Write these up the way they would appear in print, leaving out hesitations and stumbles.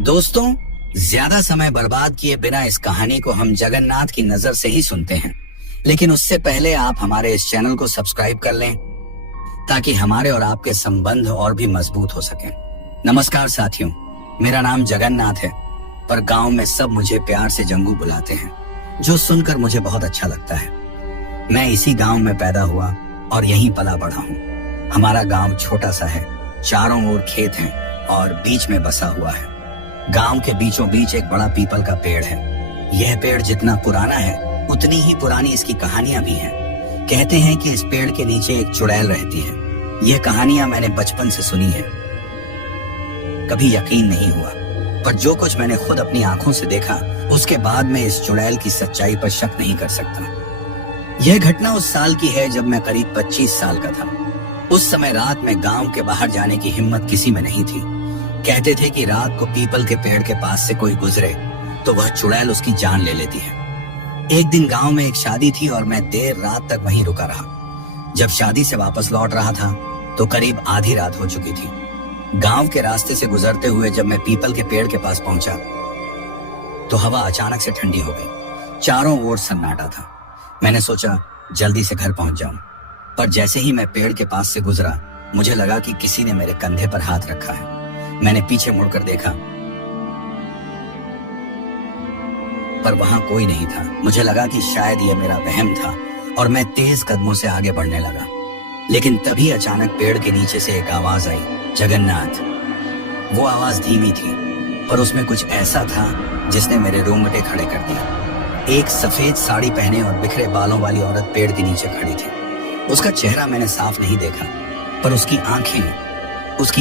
दोस्तों, ज्यादा समय बर्बाद किए बिना इस कहानी को हम जगन्नाथ की नजर से ही सुनते हैं, लेकिन उससे पहले आप हमारे इस चैनल को सब्सक्राइब कर लें ताकि हमारे और आपके संबंध और भी मजबूत हो सकें। नमस्कार साथियों, मेरा नाम जगन्नाथ है, पर गांव में सब मुझे प्यार से जंगू बुलाते हैं, जो सुनकर मुझे बहुत अच्छा लगता है। मैं इसी गांव में पैदा हुआ और यहीं पला बढ़ा हूँ। हमारा गांव छोटा सा है, चारों ओर खेत हैं और बीच में बसा हुआ है। गांव के बीचों बीच एक बड़ा पीपल का पेड़ है। यह पेड़ जितना पुराना है उतनी ही पुरानी इसकी कहानियां भी हैं। कहते हैं कि इस पेड़ के नीचे एक चुड़ैल रहती है। यह कहानियां मैंने बचपन से सुनी है, कभी यकीन नहीं हुआ, पर जो कुछ मैंने खुद अपनी आंखों से देखा उसके बाद मैं इस चुड़ैल की सच्चाई पर शक नहीं कर सकता। यह घटना उस साल की है जब मैं करीब 25 साल का था। उस समय रात में गांव के बाहर जाने की हिम्मत किसी में नहीं थी। कहते थे कि रात को पीपल के पेड़ के पास से कोई गुजरे तो वह चुड़ैल उसकी जान ले लेती है। एक दिन गांव में एक शादी थी और मैं देर रात तक वहीं रुका रहा। जब शादी से वापस लौट रहा था तो करीब आधी रात हो चुकी थी। गांव के रास्ते से गुजरते हुए जब मैं पीपल के पेड़ के पास पहुंचा तो हवा अचानक से ठंडी हो गई। चारों ओर सन्नाटा था। मैंने सोचा जल्दी से घर पहुंच जाऊं, पर जैसे ही मैं पेड़ के पास से गुजरा मुझे लगा कि किसी ने मेरे कंधे पर हाथ रखा है। मैंने पीछे मुड़कर देखा, पर वहां कोई नहीं था। मुझे लगा कि शायद यह मेरा वहम था और मैं तेज कदमों से आगे बढ़ने लगा। लेकिन तभी अचानक पेड़ के नीचे से एक आवाज आई, जगन्नाथ। वो आवाज धीमी थी, पर उसमें कुछ ऐसा था जिसने मेरे रोंगटे खड़े कर दिए। एक सफेद साड़ी पहने और बिखरे बालों वाली औरत पेड़ के नीचे खड़ी थी। उसका चेहरा मैंने साफ नहीं देखा, पर उसकी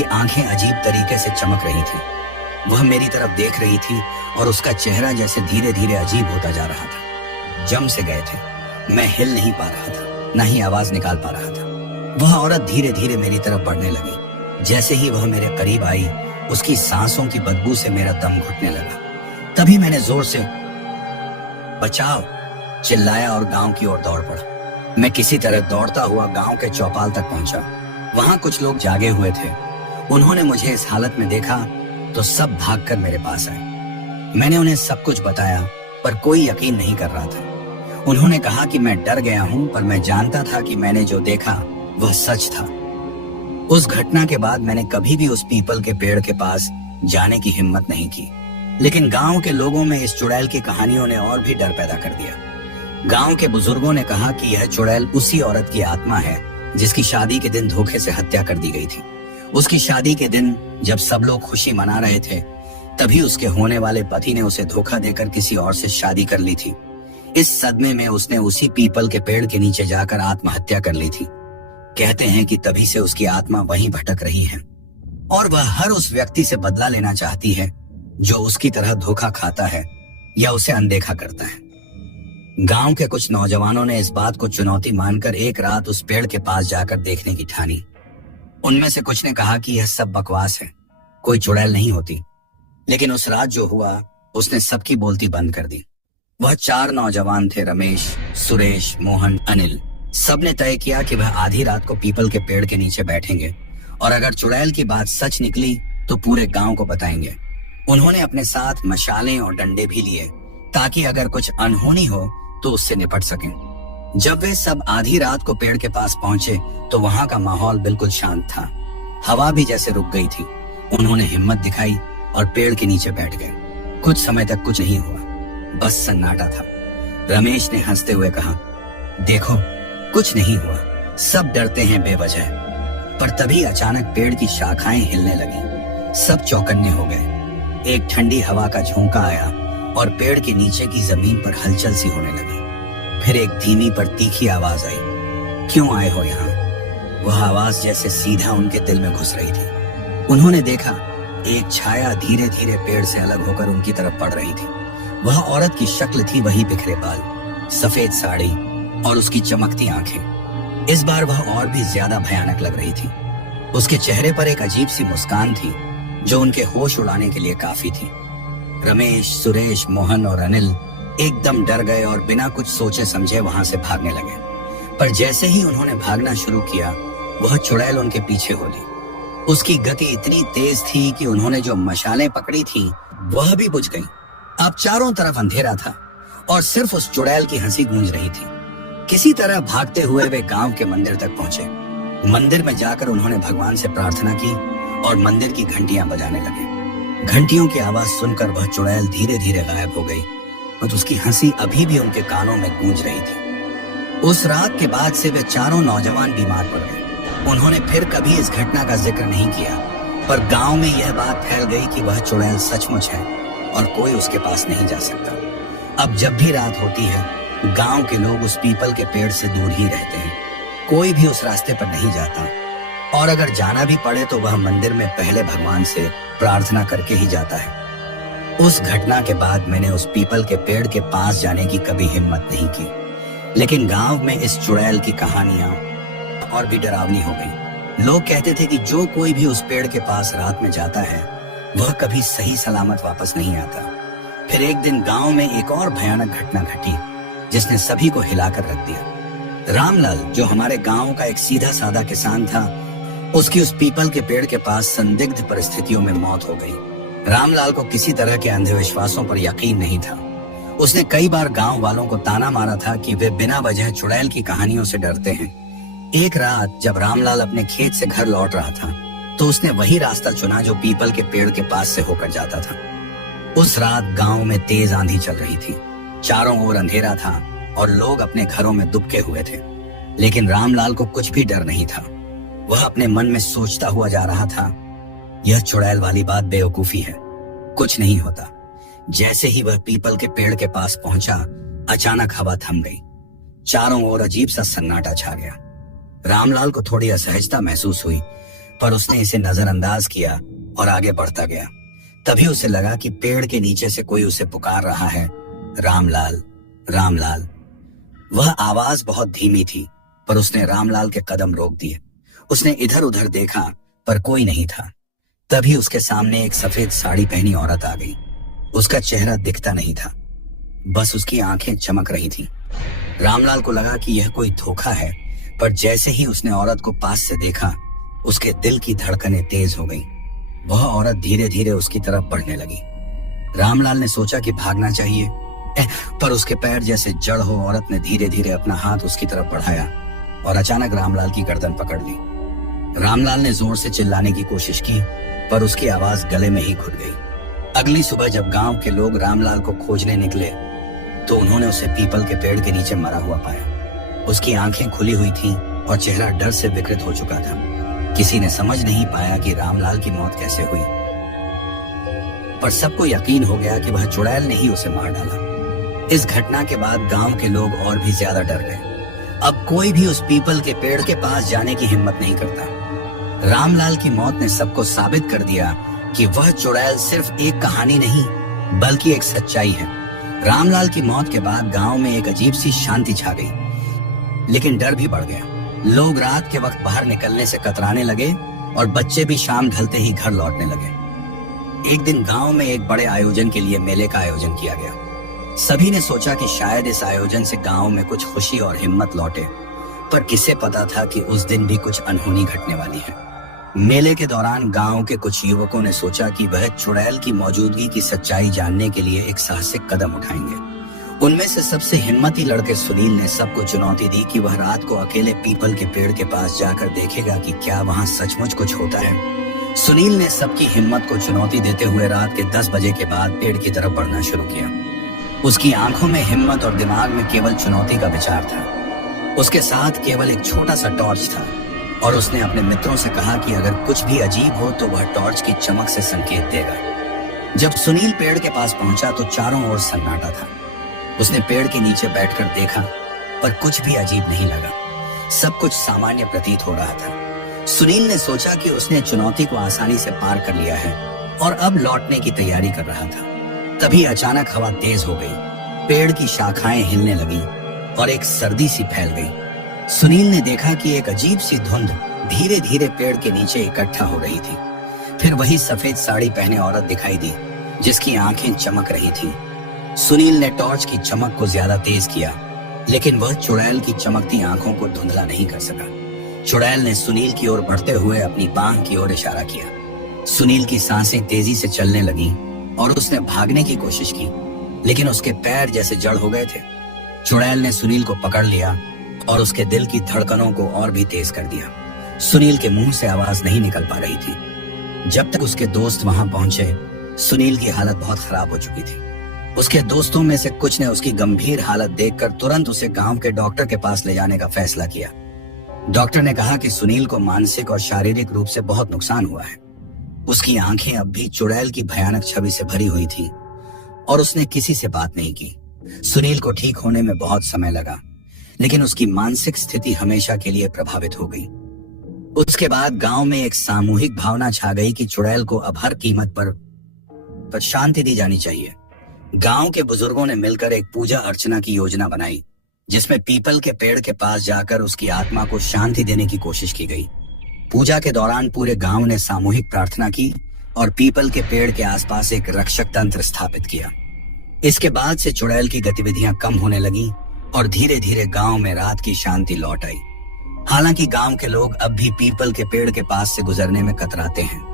आंखें अजीब तरीके से चमक रही थी। वह मेरी तरफ देख रही थी और उसका चेहरा जैसे धीरे धीरे अजीब होता जा रहा था। जम से गए थे। मैं हिल नहीं पा रहा था, न ही आवाज निकाल पा रहा था। वह औरत धीरे धीरे मेरी तरफ बढ़ने लगी। जैसे ही वह मेरे करीब आई, उसकी सांसों की बदबू से मेरा दम घुटने लगा। तभी मैंने जोर से बचाओ चिल्लाया और गांव की ओर दौड़ पड़ा। मैं किसी तरह दौड़ता हुआ गांव के चौपाल तक पहुंचा। वहां कुछ लोग जागे हुए थे। उन्होंने मुझे इस हालत में देखा तो सब भागकर मेरे पास आए। मैंने उन्हें सब कुछ बताया, पर कोई यकीन नहीं कर रहा था। उन्होंने कहा कि मैं डर गया हूं, पर मैं जानता था कि मैंने जो देखा वह सच था। उस घटना के बाद मैंने कभी भी उस पीपल के पेड़ के पास जाने की हिम्मत नहीं की। लेकिन गांव के लोगों में इस चुड़ैल की कहानियों ने और भी डर पैदा कर दिया। गांव के बुजुर्गों ने कहा कि यह चुड़ैल उसी औरत की आत्मा है जिसकी शादी के दिन धोखे से हत्या कर दी गई थी। उसकी शादी के दिन जब सब लोग खुशी मना रहे थे, तभी उसके होने वाले पति ने उसे धोखा देकर किसी और से शादी कर ली थी। इस सदमे में उसने उसी पीपल के पेड़ के नीचे जाकर आत्महत्या कर ली थी। कहते हैं कि तभी से उसकी आत्मा वहीं भटक रही है और वह हर उस व्यक्ति से बदला लेना चाहती है जो उसकी तरह धोखा खाता है या उसे अनदेखा करता है। गांव के कुछ नौजवानों ने इस बात को चुनौती मानकर एक रात उस पेड़ के पास जाकर देखने की ठानी। उनमें से कुछ ने कहा कि यह सब बकवास है, कोई चुड़ैल नहीं होती। लेकिन उस रात जो हुआ उसने सबकी बोलती बंद कर दी। वह 4 नौजवान थे, रमेश, सुरेश, मोहन, अनिल। सबने तय किया कि वह आधी रात को पीपल के पेड़ के नीचे बैठेंगे और अगर चुड़ैल की बात सच निकली तो पूरे गांव को बताएंगे। उन्होंने अपने साथ मशालें और डंडे भी लिए ताकि अगर कुछ अनहोनी हो तो उससे निपट सकें। जब वे सब आधी रात को पेड़ के पास पहुंचे तो वहां का माहौल बिल्कुल शांत था। हवा भी जैसे रुक गई थी। उन्होंने हिम्मत दिखाई और पेड़ के नीचे बैठ गए। कुछ समय तक कुछ नहीं हुआ, बस सन्नाटा था। रमेश ने हंसते हुए कहा, देखो कुछ नहीं हुआ, सब डरते हैं बेवजह। पर तभी अचानक पेड़ की शाखाएं हिलने लगी। सब चौकन्ने हो गए। एक ठंडी हवा का झोंका आया और पेड़ के नीचे की जमीन पर हलचल सी होने लगी। फिर एक धीमी पर तीखी आवाज आई, क्यों आए हो यहाँ? वह आवाज जैसे सीधा उनके दिल में घुस रही थी। उन्होंने देखा एक छाया धीरे धीरे पेड़ से अलग होकर उनकी तरफ बढ़ रही थी। वह औरत की शक्ल थी वही बिखरे बाल, सफेद साड़ी और उसकी चमकती आंखें। इस बार वह और भी ज्यादा भयानक लग रही थी। उसके चेहरे पर एक अजीब सी मुस्कान थी जो उनके होश उड़ाने के लिए काफी थी। रमेश, सुरेश, मोहन और अनिल एकदम डर गए और बिना कुछ सोचे समझे वहां से भागने लगे। पर जैसे ही उन्होंने भागना शुरू किया, वह चुड़ैल उनके पीछे हो ली। उसकी गति इतनी तेज थी कि उन्होंने जो मशालें पकड़ी थी वह भी बुझ गई। अब चारों तरफ अंधेरा था और सिर्फ उस चुड़ैल की हंसी गूंज रही थी। किसी तरह भागते हुए वे गांव के मंदिर तक पहुंचे। मंदिर में जाकर उन्होंने भगवान से प्रार्थना की और मंदिर की घंटियां बजाने लगे। घंटियों की आवाज सुनकर वह चुड़ैल धीरे धीरे गायब हो गई, और उसकी हंसी अभी भी उनके कानों में गूंज रही थी। उस रात के बाद से वे चारों नौजवान बीमार पड़ गए। उन्होंने फिर कभी इस घटना का जिक्र नहीं किया, पर गांव में यह बात फैल गई कि वह चुड़ैल सचमुच है और कोई उसके पास नहीं जा सकता। अब जब भी रात होती है, गांव के लोग उस पीपल के पेड़ से दूर ही रहते हैं। कोई भी उस रास्ते पर नहीं जाता, और अगर जाना भी पड़े तो वह मंदिर में पहले भगवान से प्रार्थना करके ही जाता है। उस घटना के बाद मैंने उस पीपल के पेड़ के पास जाने की कभी हिम्मत नहीं की, लेकिन गांव में इस चुड़ैल की कहानियां और भी डरावनी हो गई। लोग कहते थे कि जो कोई भी उस पेड़ के पास रात में जाता है वह कभी सही सलामत वापस नहीं आता। फिर एक दिन गांव में एक और भयानक घटना घटी जिसने सभी को हिलाकर रख दिया। रामलाल, जो हमारे गांव का एक सीधा साधा किसान था, उसकी उस पीपल के पेड़ के पास संदिग्ध परिस्थितियों में मौत हो गई। रामलाल को किसी तरह के अंधविश्वासों पर यकीन नहीं था। उसने कई बार गांव वालों को ताना मारा था कि वे बिना वजह चुड़ैल की कहानियों से डरते हैं। एक रात जब रामलाल अपने खेत से घर लौट रहा था तो उसने वही रास्ता चुना जो पीपल के पेड़ के पास से होकर जाता था। उस रात गांव में तेज आंधी चल रही थी। चारों ओर अंधेरा था और लोग अपने घरों में दुबके हुए थे, लेकिन रामलाल को कुछ भी डर नहीं था। वह अपने मन में सोचता हुआ जा रहा था, यह चुड़ैल वाली बात बेवकूफी है, कुछ नहीं होता। जैसे ही वह पीपल के पेड़ के पास पहुंचा, अचानक हवा थम गई। चारों ओर अजीब सा सन्नाटा छा गया। रामलाल को थोड़ी असहजता महसूस हुई, पर उसने इसे नजरअंदाज किया और आगे बढ़ता गया। तभी उसे लगा कि पेड़ के नीचे से कोई उसे पुकार रहा है, रामलाल, रामलाल। वह आवाज बहुत धीमी थी, पर उसने रामलाल के कदम रोक दिए। उसने इधर उधर देखा, पर कोई नहीं था। तभी उसके सामने एक सफेद साड़ी पहनी औरत आ गई। उसका चेहरा दिखता नहीं था, बस उसकी आंखें चमक रही थीं। रामलाल को लगा कि यह कोई धोखा है, पर जैसे ही उसने औरत को पास से देखा, उसके दिल की धड़कनें तेज हो गईं। वह औरत धीरे धीरे उसकी तरफ बढ़ने लगी। रामलाल ने सोचा कि भागना चाहिए, पर उसके पैर जैसे जड़ हो औरत ने धीरे धीरे अपना हाथ उसकी तरफ बढ़ाया और अचानक रामलाल की गर्दन पकड़ ली। रामलाल ने जोर से चिल्लाने की कोशिश की, पर उसकी आवाज गले में ही घुट गई। अगली सुबह जब गांव के लोग रामलाल को खोजने निकले तो उन्होंने उसे पीपल के पेड़ के नीचे मरा हुआ पाया। उसकी आंखें खुली हुई थीं और चेहरा डर से विकृत हो चुका था। किसी ने समझ नहीं पाया कि रामलाल की मौत कैसे हुई, पर सबको यकीन हो गया कि वह चुड़ैल ने ही उसे मार डाला। इस घटना के बाद गांव के लोग और भी ज्यादा डर गए। अब कोई भी उस पीपल के पेड़ के पास जाने की हिम्मत नहीं करता। रामलाल की मौत ने सबको साबित कर दिया कि वह चुड़ैल सिर्फ एक कहानी नहीं, बल्कि एक सच्चाई है। रामलाल की मौत के बाद गांव में एक अजीब सी शांति छा गई, लेकिन डर भी बढ़ गया। लोग रात के वक्त बाहर निकलने से कतराने लगे और बच्चे भी शाम ढलते ही घर लौटने लगे। एक दिन गांव में एक बड़े आयोजन के लिए मेले का आयोजन किया गया। सभी ने सोचा कि शायद इस आयोजन से गांव में कुछ खुशी और हिम्मत लौटे, पर किसे पता था कि उस दिन भी कुछ अनहोनी घटने वाली है। मेले के दौरान गांव के कुछ युवकों ने सोचा कि वह चुड़ैल की मौजूदगी की सच्चाई जानने के लिए एक साहसिक कदम उठाएंगे। उनमें से सबसे हिम्मती लड़के सुनील ने सबको चुनौती दी कि वह रात को अकेले पीपल के पेड़ के पास जाकर देखेगा कि क्या वहां सचमुच कुछ होता है। सुनील ने सबकी हिम्मत को चुनौती देते हुए रात के 10 बजे के बाद पेड़ की तरफ बढ़ना शुरू किया। उसकी आंखों में हिम्मत और दिमाग में केवल चुनौती का विचार था। उसके साथ केवल एक छोटा सा टॉर्च था और उसने अपने मित्रों से कहा कि अगर कुछ भी अजीब हो तो वह टॉर्च की चमक से संकेत देगा। जब सुनील पेड़ के पास पहुंचा तो चारों ओर सन्नाटा था। उसने पेड़ के नीचे बैठकर देखा, पर कुछ भी अजीब नहीं लगा। सब कुछ सामान्य प्रतीत हो रहा था। सुनील ने सोचा कि उसने चुनौती को आसानी से पार कर लिया है और अब लौटने की तैयारी कर रहा था। तभी अचानक हवा तेज हो गई, पेड़ की शाखाएं हिलने लगी और एक सर्दी सी फैल गई। सुनील ने देखा कि एक अजीब सी धुंध धीरे धीरे पेड़ के नीचे इकट्ठा हो रही थी। फिर वही सफेद साड़ी पहने औरत दिखाई दी जिसकी आंखें चमक रही थीं। सुनील ने टॉर्च की चमक को ज्यादा तेज किया, लेकिन वह चुड़ैल की चमकती आंखों को धुंधला नहीं कर सका। चुड़ैल ने सुनील की ओर बढ़ते हुए अपनी बांह की ओर इशारा किया। सुनील की सांसें तेजी से चलने लगीं और उसने भागने की कोशिश की, लेकिन उसके पैर जैसे जड़ हो गए थे। चुड़ैल ने सुनील को पकड़ लिया और उसके दिल की धड़कनों को और भी तेज कर दिया। सुनील के मुंह से आवाज नहीं निकल पा रही थी। जब तक उसके दोस्त वहां पहुंचे, सुनील की हालत बहुत खराब हो चुकी थी। उसके दोस्तों में से कुछ ने उसकी गंभीर हालत देखकर तुरंत उसे गांव के डॉक्टर के पास ले जाने का फैसला किया। डॉक्टर ने कहा कि सुनील को मानसिक और शारीरिक रूप से बहुत नुकसान हुआ है। उसकी आंखें अब भी चुड़ैल की भयानक छवि से भरी हुई थी और उसने किसी से बात नहीं की। सुनील को ठीक होने में बहुत समय लगा, लेकिन उसकी मानसिक स्थिति हमेशा के लिए प्रभावित हो गई। उसके बाद गांव में एक सामूहिक भावना छा गई कि चुड़ैल को अब हर कीमत पर शांति दी जानी चाहिए। गांव के बुजुर्गों ने मिलकर एक पूजा अर्चना की योजना बनाई, जिसमें पीपल के पेड़ के पास जाकर उसकी आत्मा को शांति देने की कोशिश की गई। पूजा के दौरान पूरे गांव ने सामूहिक प्रार्थना की और पीपल के पेड़ के आसपास एक रक्षक तंत्र स्थापित किया। इसके बाद से चुड़ैल की गतिविधियां कम होने लगी और धीरे धीरे गांव में रात की शांति लौट आई। हालांकि गांव के लोग अब भी पीपल के पेड़ के पास से गुजरने में कतराते हैं।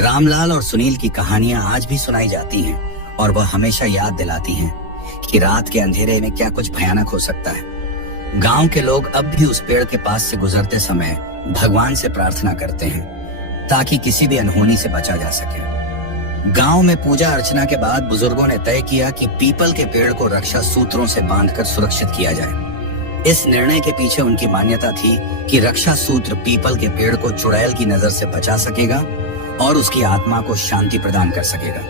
रामलाल और सुनील की कहानियां आज भी सुनाई जाती हैं और वह हमेशा याद दिलाती हैं कि रात के अंधेरे में क्या कुछ भयानक हो सकता है। गांव के लोग अब भी उस पेड़ के पास से गुजरते समय भगवान से प्रार्थना करते हैं ताकि किसी भी अनहोनी से बचा जा सके। गांव में पूजा अर्चना के बाद बुजुर्गों ने तय किया कि पीपल के पेड़ को रक्षा सूत्रों से बांधकर सुरक्षित किया जाए। इस निर्णय के पीछे उनकी मान्यता थी कि रक्षा सूत्र पीपल के पेड़ को चुड़ैल की नजर से बचा सकेगा और उसकी आत्मा को शांति प्रदान कर सकेगा।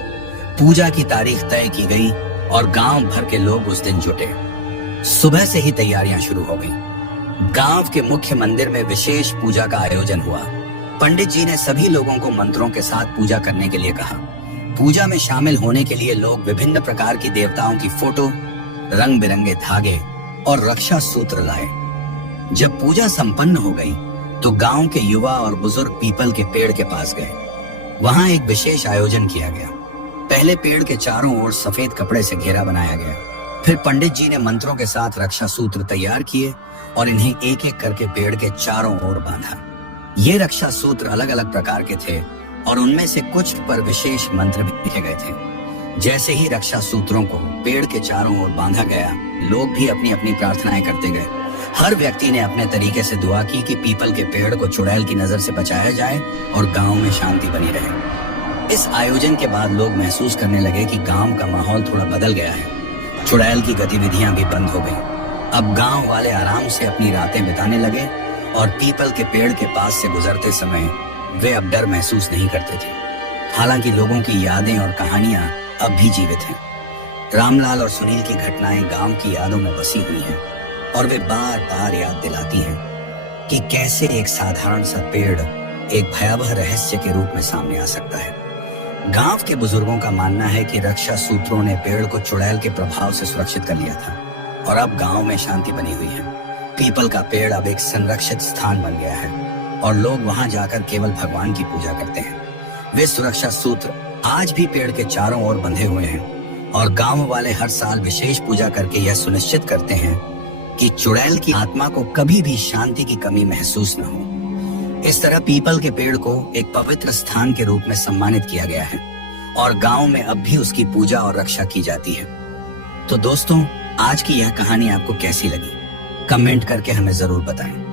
पूजा की तारीख तय की गई और गांव भर के लोग उस दिन जुटे। सुबह से ही तैयारियां शुरू हो गईं। गांव के मुख्य मंदिर में विशेष पूजा का आयोजन हुआ। पंडित जी ने सभी लोगों को मंत्रों के साथ पूजा करने के लिए कहा। पूजा में शामिल होने के लिए लोग विभिन्न प्रकार की देवताओं की फोटो, रंग बिरंगे धागे और रक्षा सूत्र लाए। जब पूजा संपन्न हो गई तो गांव के युवा और बुजुर्ग पीपल के पेड़ के पास गए। वहां एक विशेष आयोजन किया गया। पहले पेड़ के चारों ओर सफेद कपड़े से घेरा बनाया गया। फिर पंडित जी ने मंत्रों के साथ रक्षा सूत्र तैयार किए और इन्हें एक एक करके पेड़ के चारों ओर बांधा। ये रक्षा सूत्र अलग अलग प्रकार के थे और उनमें से कुछ पर विशेष मंत्र भी लिखे गए थे। जैसे ही रक्षा सूत्रों को पेड़ के चारों ओर बांधा गया, लोग भी अपनी अपनी प्रार्थनाएं करते गए। हर व्यक्ति ने अपने तरीके से दुआ की कि पीपल के पेड़ को चुड़ैल की नजर से बचाया जाए और गांव में शांति बनी रहे। इस आयोजन के बाद लोग महसूस करने लगे कि गांव का माहौल थोड़ा बदल गया है। चुड़ैल की गतिविधियां भी बंद हो गईं। अब गांव वाले आराम से अपनी रातें बिताने लगे और पीपल के पेड़ के पास से गुजरते समय वे अब डर महसूस नहीं करते थे। हालांकि लोगों की यादें और कहानियां अब भी जीवित हैं। रामलाल और सुनील की घटनाएं गांव की यादों में बसी हुई हैं और वे बार बार याद दिलाती हैं कि कैसे एक साधारण सा पेड़ एक भयावह रहस्य के रूप में सामने आ सकता है। गांव के बुजुर्गों का मानना है कि रक्षा सूत्रों ने पेड़ को चुड़ैल के प्रभाव से सुरक्षित कर लिया था और अब गांव में शांति बनी हुई है। पीपल का पेड़ अब एक संरक्षित स्थान बन गया है और लोग वहां जाकर केवल भगवान की पूजा करते हैं। वे सुरक्षा सूत्र आज भी पेड़ के चारों ओर बंधे हुए हैं और गांव वाले हर साल विशेष पूजा करके यह सुनिश्चित करते हैं कि चुड़ैल की आत्मा को कभी भी शांति की कमी महसूस न हो। इस तरह पीपल के पेड़ को एक पवित्र स्थान के रूप में सम्मानित किया गया है और गांव में अब भी उसकी पूजा और रक्षा की जाती है। तो दोस्तों, आज की यह कहानी आपको कैसी लगी? कमेंट करके हमें जरूर बताएं।